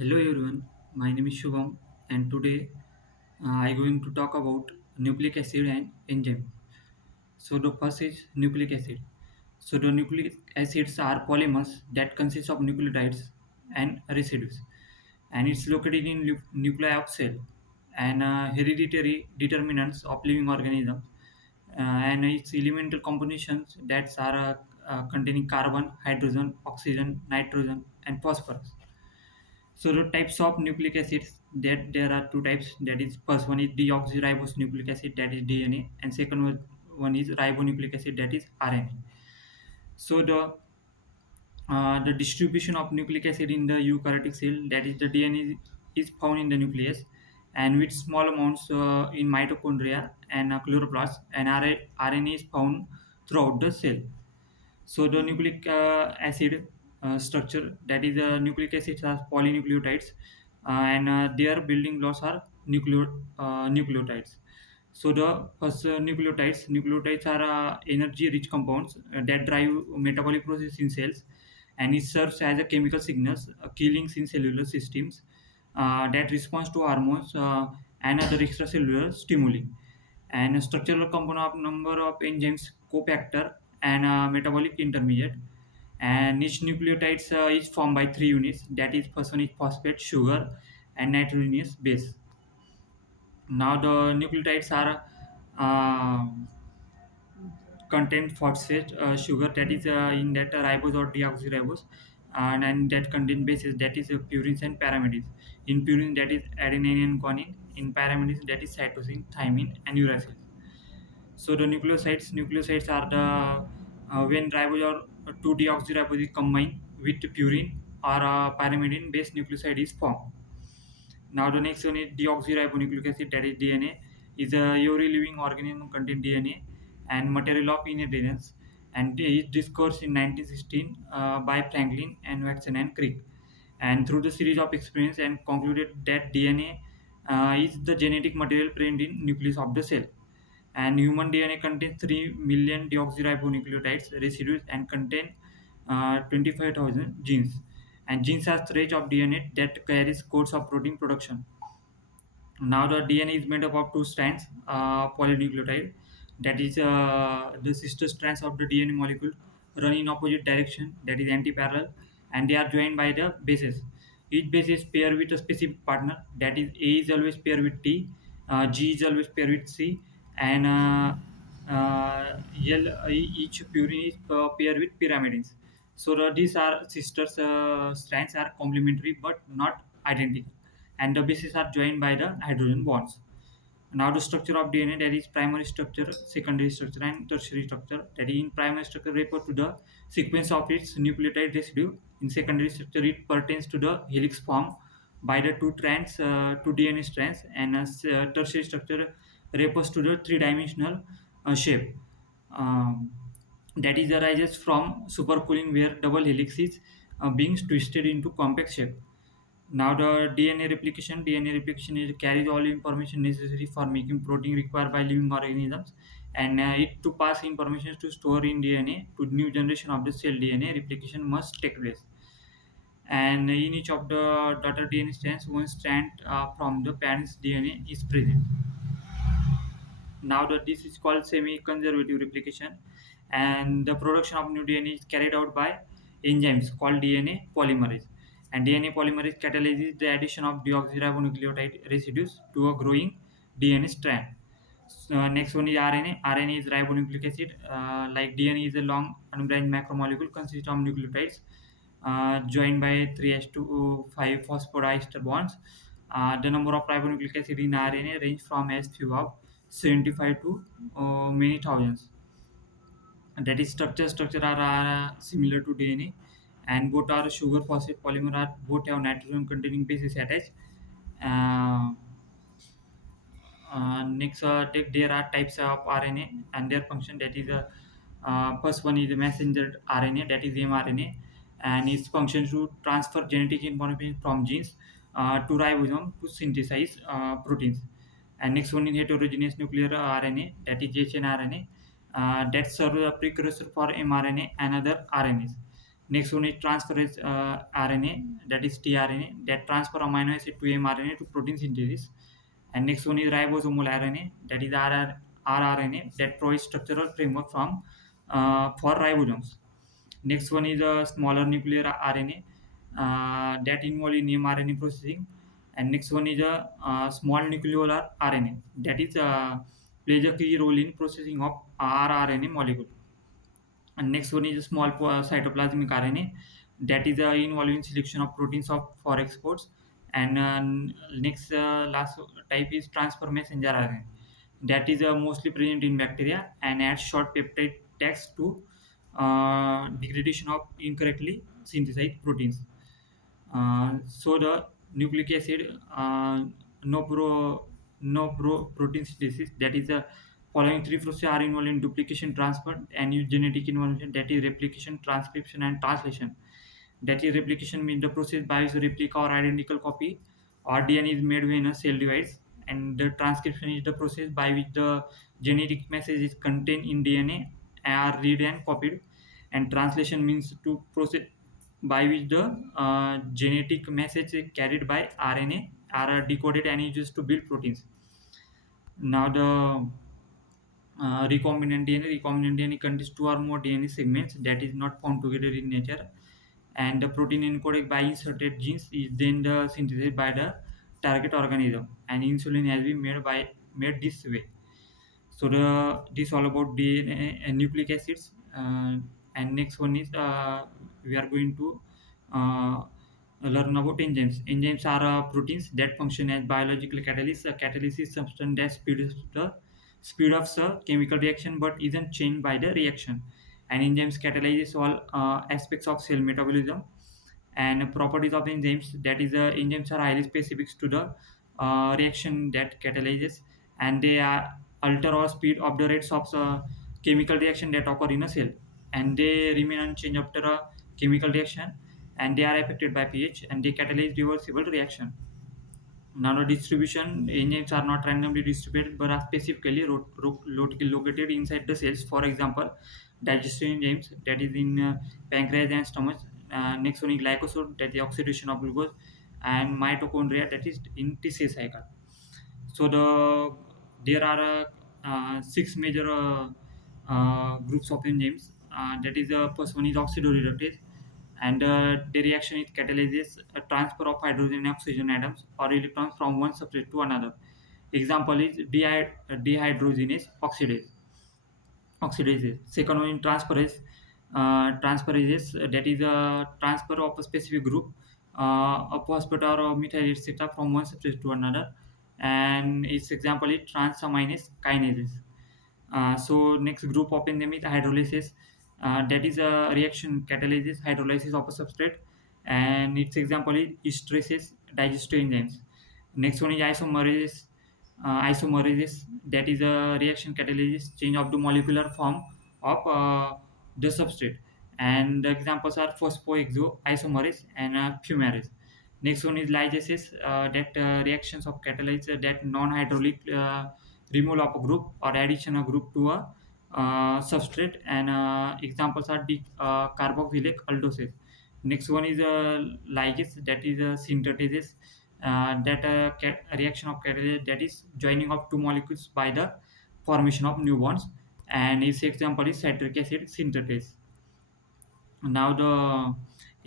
Hello everyone, my name is Shubham and today I going to talk about nucleic acid and enzyme. So the first is nucleic acid. So the nucleic acids are polymers that consist of nucleotides and residues, and it's located in nuclei of cell and hereditary determinants of living organisms, and its elemental compositions that are containing carbon, hydrogen, oxygen, nitrogen, and phosphorus. So the types of nucleic acids, that there are two types. That is, first one is deoxyribose nucleic acid, that is DNA, and second one is ribonucleic acid, that is RNA. So the distribution of nucleic acid in the eukaryotic cell, that is the DNA, is found in the nucleus, and with small amounts in mitochondria and chloroplasts, and RNA is found throughout the cell. So the nucleic acid structure, that is nucleic acids are polynucleotides, and their building blocks are nucleotides. So the first nucleotides are energy rich compounds that drive metabolic process in cells, and it serves as a chemical signals killings in cellular systems that responds to hormones and other extracellular stimuli. And a structural component of number of enzymes, cofactor, and metabolic intermediate. And each nucleotides is formed by three units. That is, first one is phosphate, sugar, and nitrogenous base. Now the nucleotides are uh, contain phosphate sugar, that is in that ribose or deoxyribose, and that contain bases, that is purines and pyrimides. In purine, that is adenine and guanine. In pyrimides, that is cytosine, thymine, and uracil. So the nucleosides are the when ribose or 2-deoxyribose is combined with purine or pyrimidine based nucleoside is formed. Now the next one is deoxyribonucleic acid, that is DNA. Is a every living organism contain DNA and material of inheritance, and it discovered in 1916 by Franklin and Watson and Crick. And through the series of experiments, and concluded that DNA is the genetic material present in nucleus of the cell. And human DNA contains 3 million deoxyribonucleotides residues and contain 25,000 genes. And genes are threads of DNA that carries codes of protein production. Now the DNA is made up of two strands, polynucleotide, that is the sister strands of the DNA molecule run in opposite direction, that is anti-parallel, and they are joined by the bases. Each base is paired with a specific partner, that is A is always paired with T, G is always paired with C, and each purine is paired with pyrimidines. So these are sisters strands are complementary but not identical, and the bases are joined by the hydrogen bonds. Now the structure of DNA, that is primary structure, secondary structure, and tertiary structure. That is, in primary structure refer to the sequence of its nucleotide residue. In secondary structure, it pertains to the helix formed by the two DNA strands, and as tertiary structure refers to the three-dimensional shape. Um, that is arises from supercooling, where double helix is being twisted into compact shape. Now the DNA replication is carries all information necessary for making protein required by living organisms, and it to pass information to store in DNA to new generation of the cell. DNA replication must take place, and in each of the daughter DNA strands, one strand from the parent's DNA is present. Now that this is called semi-conservative replication, and the production of new DNA is carried out by enzymes called DNA polymerase. And DNA polymerase catalyzes the addition of deoxyribonucleotide residues to a growing DNA strand. So, next one is RNA. RNA is ribonucleic acid. Like DNA is a long unbranched macromolecule consist of nucleotides joined by 3s to 5 phosphodiester bonds. The number of ribonucleic acid in RNA range from as few of 75 to many thousands. And that is structure are similar to DNA, and both are sugar phosphate polymer, are both have nitrogen containing bases attached. Uh, Next, there are types of RNA and their function. That is, first one is the messenger RNA, that is mRNA, and its function to transfer genetic information from genes to ribosome to synthesize proteins. And next one is heterogeneous nuclear RNA, that is HNRNA, that serves a precursor for mRNA and other RNAs. Next one is transferase RNA, that is tRNA, that transfer amino acid to mRNA to protein synthesis. And next one is ribosomal RNA, that is rRNA, that provides structural framework for ribosomes. Next one is a smaller nuclear RNA that involve in mRNA processing. And next one is a small nucleolar RNA that is plays a key role in processing of rRNA molecule. And next one is a small cytoplasmic RNA that is involving selection of proteins for exports. And next last type is transfer messenger RNA that is mostly present in bacteria and adds short peptide tags to degradation of incorrectly synthesized proteins. So the nucleic acid no pro protein synthesis, that is the following three processes are involved in duplication, transfer, and genetic information, that is replication, transcription, and translation. That is replication means the process by which replica or identical copy or DNA is made when a cell divides. And the transcription is the process by which the genetic message is contained in DNA are read and copied. And translation means to process by which the genetic message carried by RNA are decoded and used to build proteins. Now the recombinant DNA contains two or more DNA segments that is not found together in nature, and the protein encoded by inserted genes is then synthesized by the target organism, and insulin has been made this way. So this all about DNA and nucleic acids. And next one is we are going to uh, learn about enzymes. Enzymes are proteins that function as biological catalysts. A catalyst is substance that speed ups a chemical reaction but isn't changed by the reaction. And enzymes catalyzes all aspects of cell metabolism. And properties of enzymes, that is enzymes are highly specific to the reaction that catalyzes, and they are alter or speed of the rates of chemical reaction that occur in a cell, and they remain unchanged after a chemical reaction, and they are affected by pH, and they catalyze reversible reaction. Now, distribution, enzymes are not randomly distributed but are specifically located inside the cells. For example, digestive enzymes, that is in pancreas and stomach. Next one is glycoside, that is oxidation of glucose, and mitochondria, that is in T cell cycle. So there are six major groups of enzymes. That is the first one is oxidoreductase, and the reaction is catalyzes a transfer of hydrogen and oxygen atoms or electrons from one substrate to another. Example is dehydrogenase oxidases. Second one in transferases, that is a transfer of a specific group of phosphate or methyl etc. from one substrate to another. And its example is transaminase kinases. So next group of enzyme is hydrolysis. That is a reaction catalyzes hydrolysis of a substrate, and its example is esterases, digestive enzymes. Next one is isomerases. That is a reaction catalyzes change of the molecular form of the substrate. And the examples are phosphoexo isomerase and fumarase. Next one is lysases. That reactions of catalyze that non-hydraulic removal of a group or addition of group to a substrate. And examples are carboxylic aldoses. Next one is ligase, that is synthetases. That reaction of catalysis, that is joining of two molecules by the formation of new bonds. And its example is citric acid synthetase. Now the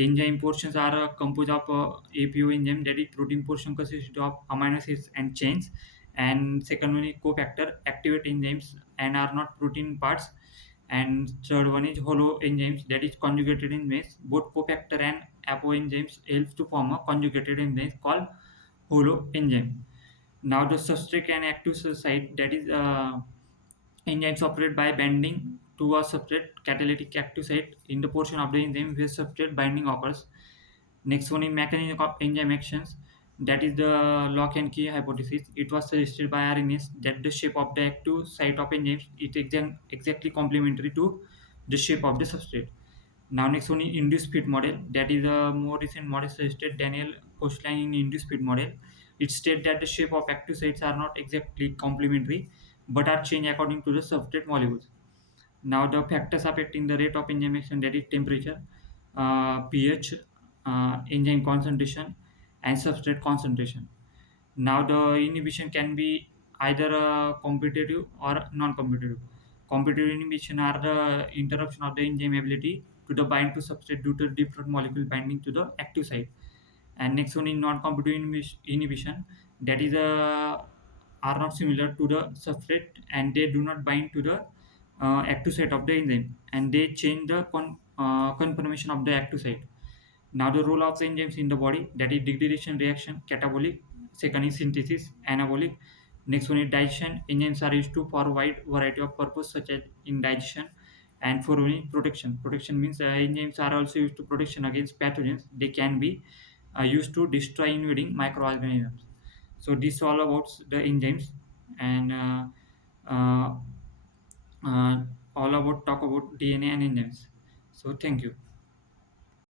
enzyme portions are composed of APO enzyme, that is protein portion consists of amino acids and chains. And second one is cofactor activate enzymes and are not protein parts. And third one is holo enzymes, that is conjugated enzymes. Both cofactor and apo enzymes helps to form a conjugated enzyme called holo enzyme. Now the substrate and active site, that is enzymes operate by binding to a substrate catalytic active site in the portion of the enzyme where substrate binding occurs. Next one is mechanism of enzyme actions. That is the lock and key hypothesis. It was suggested by Arrhenius that the shape of the active site of enzymes is exactly complementary to the shape of the substrate. Now next one is induced speed model. That is a more recent model suggested Daniel Postline in induced speed model. It states that the shape of active sites are not exactly complementary but are changed according to the substrate molecules. Now the factors affecting the rate of enzyme action, that is temperature. pH, enzyme concentration, and substrate concentration. Now, the inhibition can be either competitive or non-competitive. Competitive inhibition are the interruption of the enzyme ability to the bind to substrate due to different molecule binding to the active site. And next one is non-competitive inhibition, that is are not similar to the substrate and they do not bind to the active site of the enzyme and they change the conformation of the active site. Now the role of the enzymes in the body, that is degradation reaction, catabolic, second is synthesis, anabolic. Next one is digestion. Enzymes are used to for a wide variety of purpose such as in digestion and for protection. Protection means enzymes are also used to protection against pathogens. They can be used to destroy invading microorganisms. So this all about the enzymes and uh, all about talk about DNA and enzymes. So thank you.